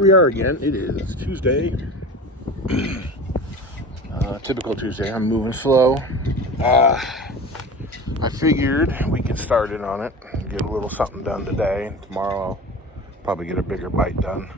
we are again. It is Tuesday. Typical Tuesday. I'm moving slow. I figured we could start it on it. Get a little something done today. And tomorrow I'll probably get a bigger bite done.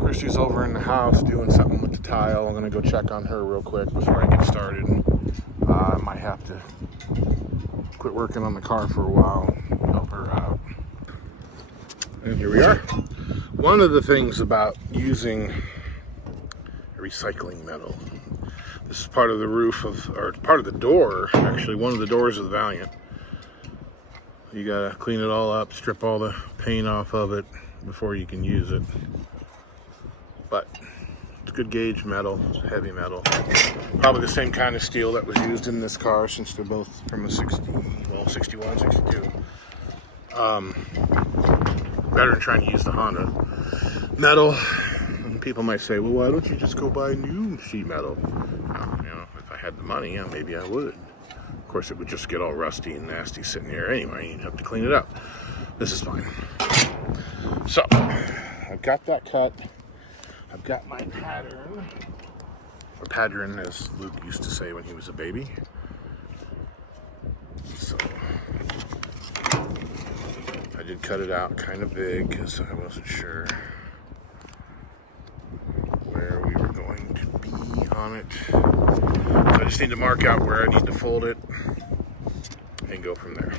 Christy's over in the house doing something with the tile. I'm going to go check on her real quick before I get started. I might have to quit working on the car for a while, help her out. And here we are. One of the things about using recycling metal, this is part of the roof of, or part of the door, actually one of the doors of the Valiant. You gotta clean it all up, strip all the paint off of it before you can use it. But it's good gauge metal, it's heavy metal. Probably the same kind of steel that was used in this car, since they're both from a 61, 62. Better than trying to use the Honda metal. And people might say, well, why don't you just go buy new sheet metal? You know, if I had the money, yeah, maybe I would. Of course, it would just get all rusty and nasty sitting here anyway. You'd have to clean it up. This is fine. So, I've got that cut. I've got my pattern. Or pattern, as Luke used to say when he was a baby. So, I did cut it out kind of big because I wasn't sure where we were going to be on it. So I just need to mark out where I need to fold it and go from there.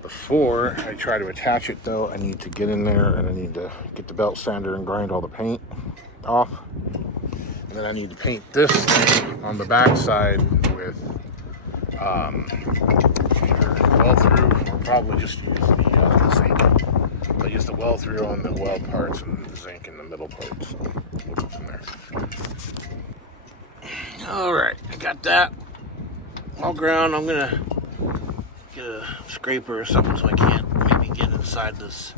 Before I try to attach it though, I need to get in there and I need to get the belt sander and grind all the paint off. And then I need to paint this thing on the back side with either well through or probably just use the zinc. I use the well through on the weld parts and the zinc in the middle parts. We'll go from there. Alright, I got that all ground. I'm gonna get a scraper or something so I can't maybe get inside this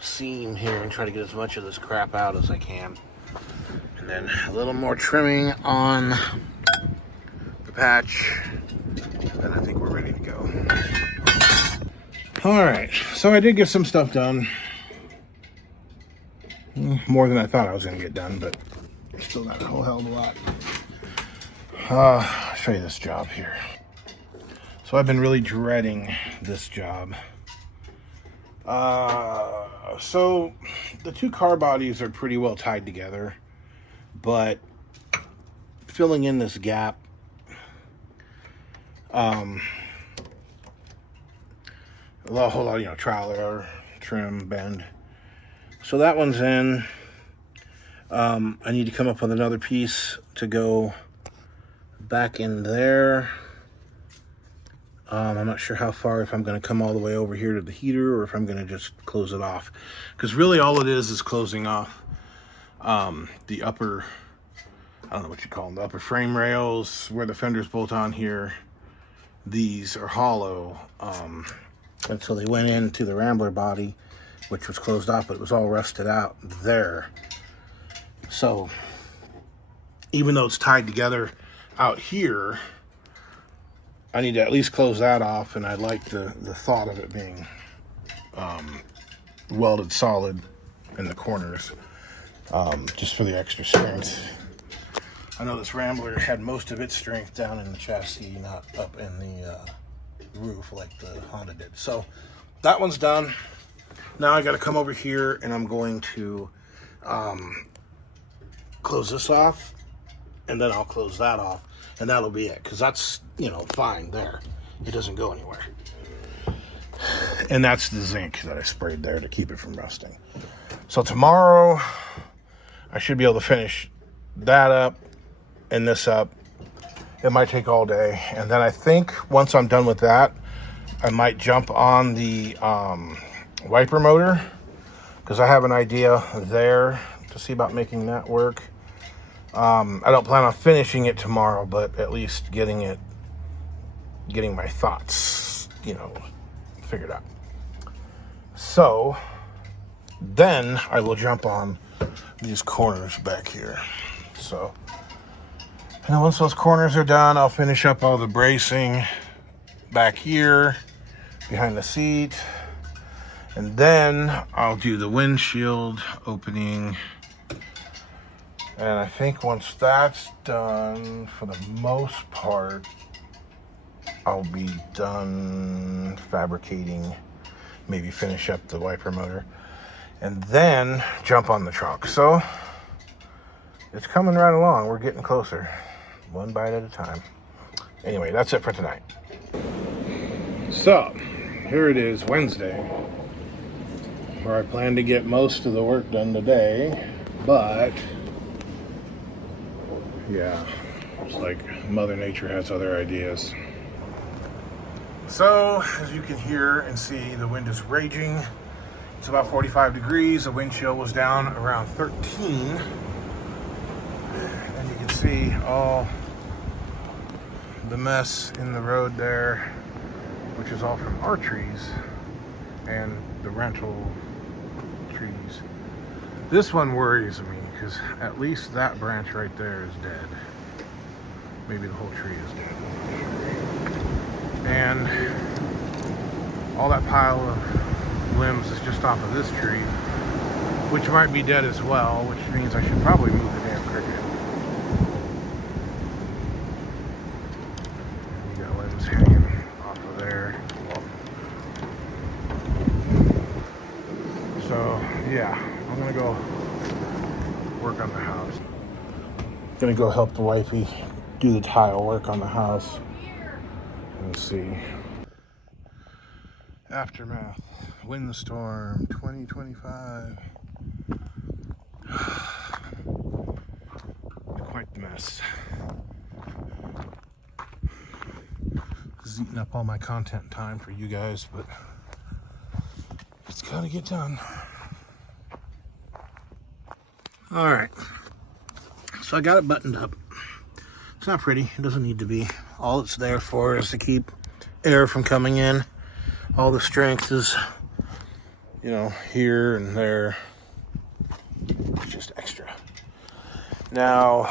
seam here and try to get as much of this crap out as I can. And then a little more trimming on the patch, and I think we're ready to go. Alright, so I did get some stuff done. More than I thought I was going to get done, but still not a whole hell of a lot. I'll show you this job here. So I've been really dreading this job. So the two car bodies are pretty well tied together, but filling in this gap, a whole lot, you know, trailer, trim, bend. So that one's in. I need to come up with another piece to go back in there. I'm not sure how far, if I'm going to come all the way over here to the heater or if I'm going to just close it off. Because really all it is closing off the upper, I don't know what you call them, the upper frame rails where the fenders bolt on here. These are hollow. And so they went into the Rambler body, which was closed off, but it was all rusted out there. So even though it's tied together out here, I need to at least close that off, and I like the thought of it being welded solid in the corners, just for the extra strength. I know this Rambler had most of its strength down in the chassis, not up in the roof like the Honda did. So that one's done. Now I got to come over here and I'm going to close this off, and then I'll close that off, and that'll be it, because that's, you know, fine there. It doesn't go anywhere. And that's the zinc that I sprayed there to keep it from rusting. So tomorrow I should be able to finish that up and this up. It might take all day, and then I think once I'm done with that, I might jump on the wiper motor, because I have an idea there to see about making that work. I don't plan on finishing it tomorrow, but at least getting my thoughts, you know, figured out. So then I will jump on these corners back here. So, and then once those corners are done, I'll finish up all the bracing back here behind the seat. And then I'll do the windshield opening. And I think once that's done, for the most part, I'll be done fabricating, maybe finish up the wiper motor, and then jump on the truck. So it's coming right along. We're getting closer, one bite at a time. Anyway, that's it for tonight. So here it is, Wednesday, where I plan to get most of the work done today, but yeah, it's like Mother Nature has other ideas. So, as you can hear and see, the wind is raging. It's about 45 degrees. The wind chill was down around 13. And you can see all the mess in the road there, which is all from our trees and the rental trees. This one worries me because at least that branch right there is dead. Maybe the whole tree is dead. And all that pile of limbs is just off of this tree, which might be dead as well, which means I should probably move the damn cricket. You got limbs hanging off of there. So yeah, I'm gonna go work on the house. Gonna go help the wifey do the tile work on the house. Let's see. Aftermath. Windstorm 2025. Quite the mess. This is eating up all my content time for you guys, but it's gotta get done. All right. So I got it buttoned up. It's not pretty. It doesn't need to be. All it's there for is to keep air from coming in. All the strength is, you know, here and there. It's just extra. Now,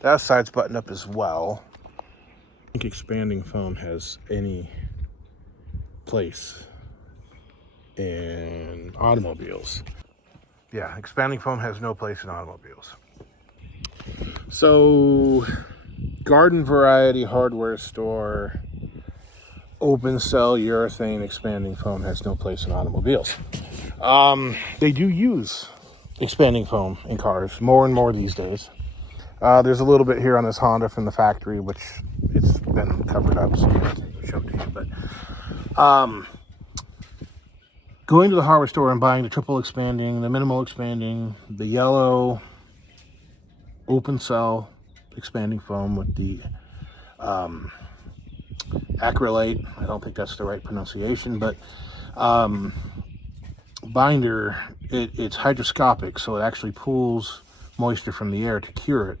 that side's buttoned up as well. I think expanding foam has any place in automobiles. Yeah, expanding foam has no place in automobiles. So, garden variety hardware store, open cell urethane expanding foam has no place in automobiles. They do use expanding foam in cars more and more these days. There's a little bit here on this Honda from the factory, which it's been covered up, so I can't show it to you. But going to the hardware store and buying the triple expanding, the minimal expanding, the yellow open cell expanding foam with the acrylate, I don't think that's the right pronunciation, but binder, it's hydroscopic, so it actually pulls moisture from the air to cure it,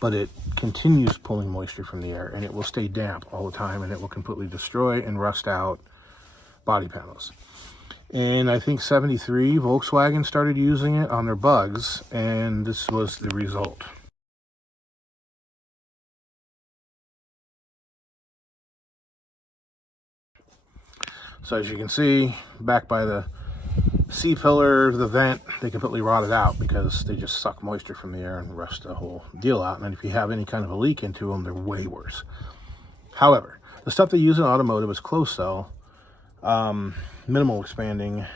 but it continues pulling moisture from the air, and it will stay damp all the time, and it will completely destroy and rust out body panels. And I think 73 Volkswagen started using it on their Bugs, and this was the result. So as you can see, back by the C-pillar, the vent, they completely rotted out because they just suck moisture from the air and rust the whole deal out. And if you have any kind of a leak into them, they're way worse. However, the stuff they use in automotive is closed cell, minimal expanding,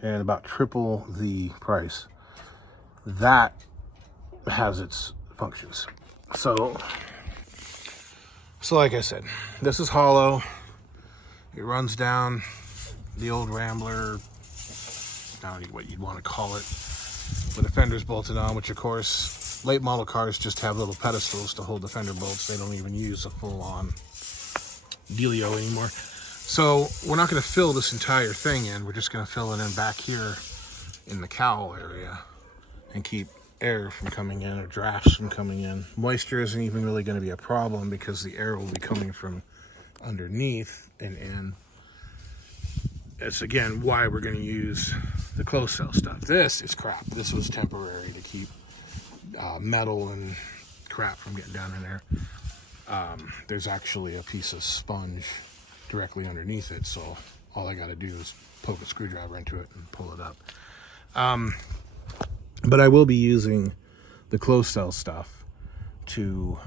and about triple the price. That has its functions. So like I said, this is hollow. It runs down the old Rambler, I don't know what you'd want to call it, with the fenders bolted on, which of course, late model cars just have little pedestals to hold the fender bolts. They don't even use a full-on dealio anymore. So we're not going to fill this entire thing in. We're just going to fill it in back here in the cowl area and keep air from coming in or drafts from coming in. Moisture isn't even really going to be a problem because the air will be coming from underneath and in. That's again why we're going to use the closed cell stuff. This is crap. This was temporary to keep metal and crap from getting down in there. There's actually a piece of sponge directly underneath it, so all I got to do is poke a screwdriver into it and pull it up. But I will be using the closed cell stuff to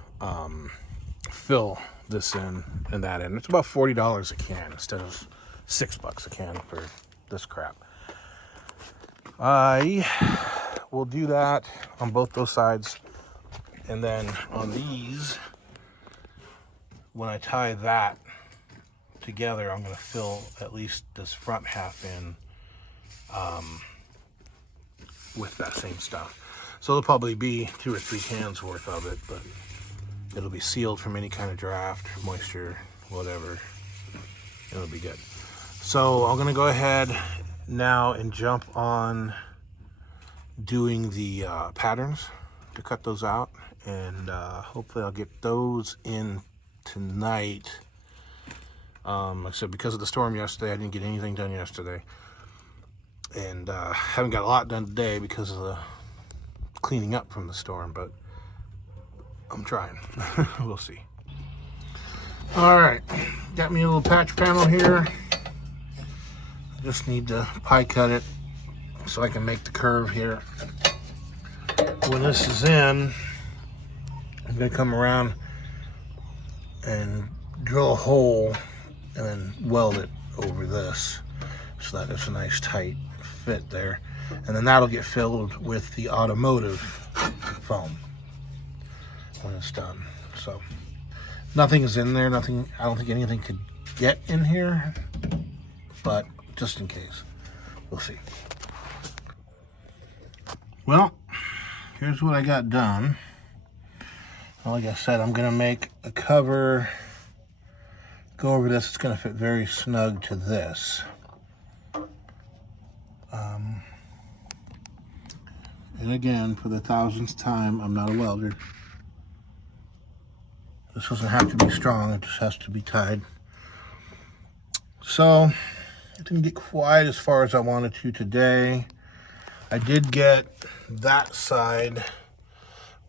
fill this in and that in. It's about $40 a can instead of $6 a can for this crap. I will do that on both those sides, and then on these, when I tie that together, I'm going to fill at least this front half in with that same stuff. So it'll probably be 2 or 3 cans worth of it, but it'll be sealed from any kind of draft, moisture, whatever. It'll be good. So I'm going to go ahead now and jump on doing the patterns to cut those out, and hopefully I'll get those in tonight. Like I said, because of the storm yesterday, I didn't get anything done yesterday, and haven't got a lot done today because of the cleaning up from the storm, but I'm trying. We'll see. All right, got me a little patch panel here. I just need to pie cut it so I can make the curve here. When this is in, I'm gonna come around and drill a hole and then weld it over this so that it's a nice tight fit there. And then that'll get filled with the automotive foam when it's done. So nothing is in there, nothing, I don't think anything could get in here, but just in case, we'll see. Well, here's what I got done. Like I said, I'm gonna make a cover, go over this. It's gonna fit very snug to this. And again, for the 1000th time, I'm not a welder. This doesn't have to be strong, it just has to be tied. So, I didn't get quite as far as I wanted to today. I did get that side.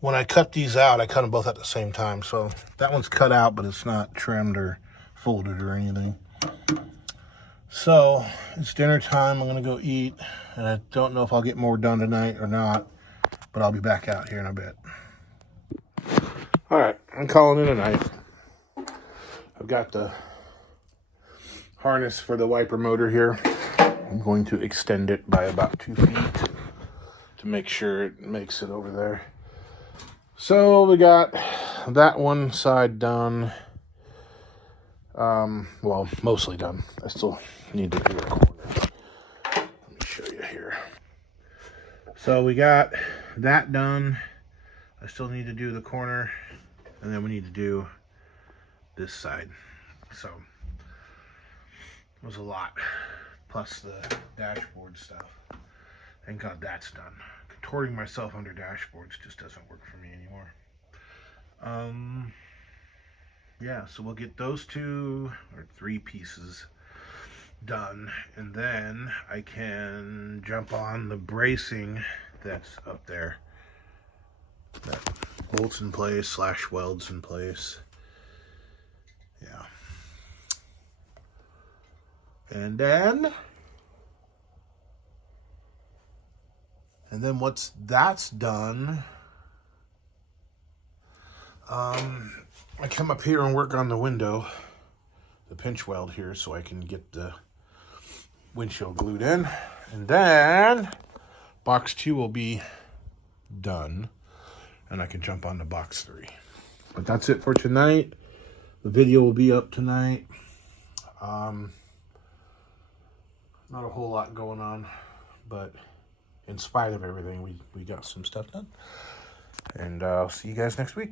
When I cut these out, I cut them both at the same time. So that one's cut out, but it's not trimmed or folded or anything. So it's dinner time. I'm gonna go eat, and I don't know if I'll get more done tonight or not, but I'll be back out here in a bit. All right, I'm calling it a night. I've got the harness for the wiper motor here. I'm going to extend it by about 2 feet to make sure it makes it over there. So we got that one side done. Well, mostly done. I still need to do a corner. Let me show you here. So we got that done. I still need to do the corner, and then we need to do this side. So it was a lot, plus the dashboard stuff. Thank God that's done. Contorting myself under dashboards just doesn't work for me anymore. Yeah, so we'll get those 2 or 3 pieces done, and then I can jump on the bracing that's up there that bolts in place / welds in place. Yeah. And then once that's done, I come up here and work on the window, the pinch weld here, so I can get the windshield glued in. And then box 2 will be done, and I can jump on to box 3. But that's it for tonight. The video will be up tonight. Not a whole lot going on, but in spite of everything, we got some stuff done. And I'll see you guys next week.